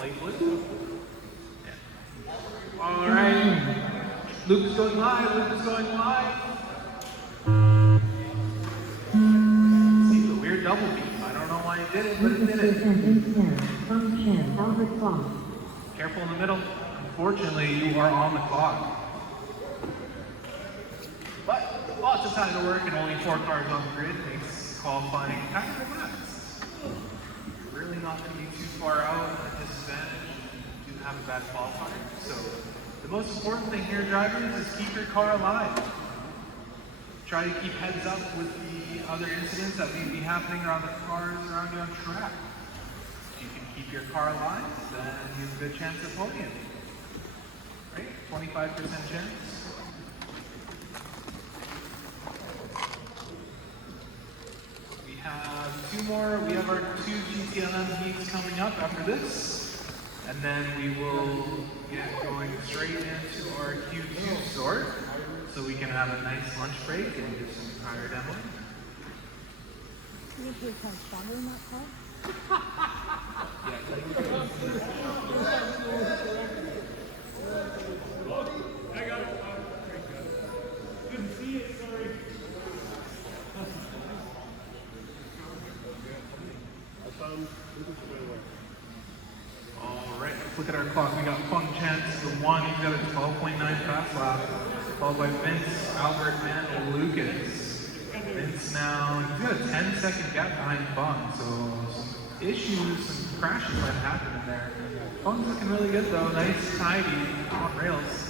light blue. Yeah. All right. Luke is going live. Luke is going live. See the weird double beat. I don't know why he did it, but he did it. Careful in the middle. Unfortunately, you are on the clock. But lots of time to work and only 4 cars on the grid makes qualifying kind of relaxed. You're really not going to be too far out at a disadvantage if you have a bad qualifier. So the most important thing here, drivers, is keep your car alive. Try to keep heads up with the other incidents that may be happening around the cars around you on track. If you can keep your car alive, then you have a good chance at podium. Right? 25% chance. We have 2 more. We have our 2 GTLM heats coming up after this. And then we will get going straight into our Q2 sort. So we can have a nice lunch break and do some tire demo. Can you put some stronger in that car? I got it. Couldn't see it, sorry. Alright, let's look at our clock. We got Fung Chance, the 1, he's got a 12.9 fast lap, followed by Vince, Albert, and Lucas. Vince now, he's got a 10-second gap behind Fung, so some issues, some crashes might happen in there. Fung's looking really good though, nice, tidy, on rails.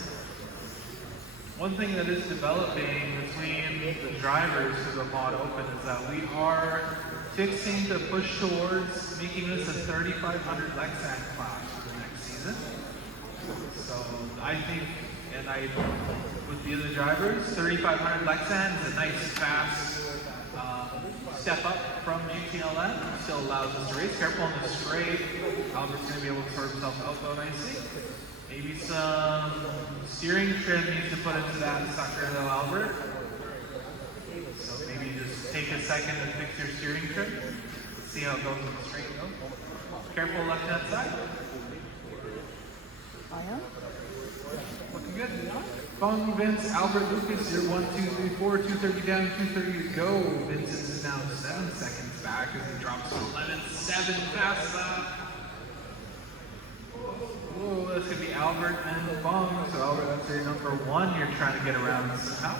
One thing that is developing between the drivers for the mod open is that we are fixing to push towards making this a 3,500 Lexan class for the next season. So I think, and with the other drivers, 3,500 Lexan is a nice fast step up from GTLM. Still allows us to race. Careful on the straight. Albert's going to be able to sort himself out though nicely. Maybe some steering trim needs to put into that sucker though, Albert. So maybe just take a second to fix your steering trim. See how it goes on the straight though. Careful left hand side. Looking good. Fung, Vince, Albert, Lucas, you're 1, 2, 3, 4, 230 down, 230 to go. Vincent is now 7 seconds back as he drops to 11.7 fast lap. Whoa, that's going to be Albert and Fung. So Albert, that's your number 1. You're trying to get around somehow.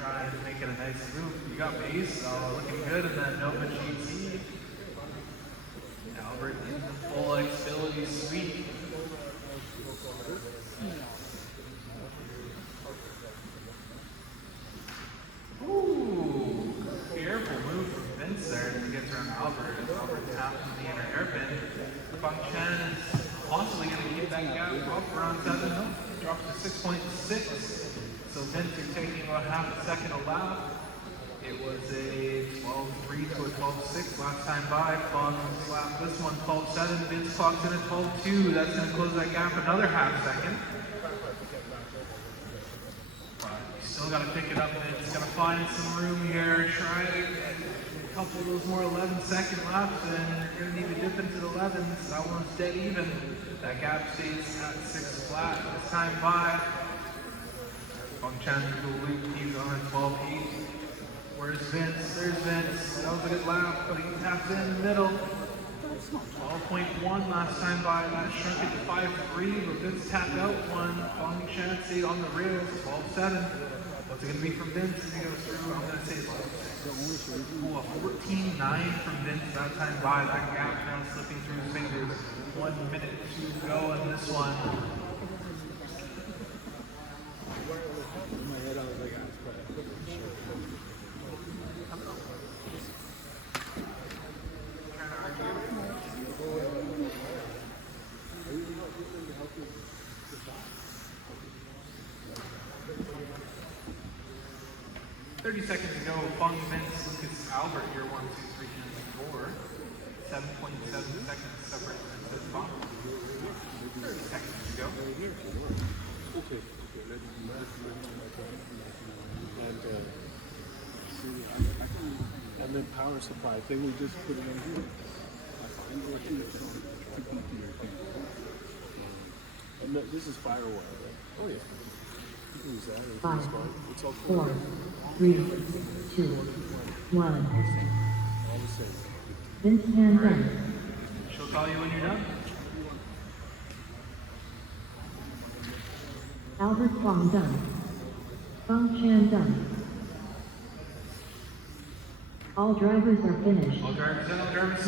Trying to make it a nice move. You got base, looking good, and then Nova GT. Albert in the full Xfinity suite. Ooh, careful move from Vince there to get around Albert. Albert tapped the inner hairpin. Fung Chen is possibly going to keep that gap up around 7. No, drops to 6.6. So Vince, you're taking about half a second a lap. It was a 12.3 to a 12.6 last time by. Fung slapped this one 12.7. Vince clocks in at 12.2. That's going to close that gap another half second. Still got to pick it up, Vince. Got to find some room here. Try to get a couple of those more 11-second laps, and you're going to need to dip into the 11s. That one's dead even. That gap stays at 6 flat this time by. Fung Chan to the loop. He's on at 12.8. Where's Vince? There's Vince. That was a good lap, but he tapped in the middle. 12.1 last time by. That shrunk it to 5.3, but Vince tapped out one. Fung Chan stayed on the rails. 12.7. What's it going to be from Vince as he goes through? I'm going to say 14.9 from Vince that time by. That gap now slipping through his fingers. 1 minute to go in this one. Seconds to go. Fung, Vince, Lucas, Albert here. 1, 2, 3, and 4. 7.7 seconds separate Vince and Fung. 30 seconds to go. Okay. And then power supply. Then we just put it in here. I find what you No, this is firewire, right? Oh, yeah. You can use that. It's 5, fine. It's all cool. 4, 3, 2, 1. All the same. Vince hand done. She'll call you when you're done. Albert Huang done. Feng Chan done. All drivers are finished. All drivers in, all drivers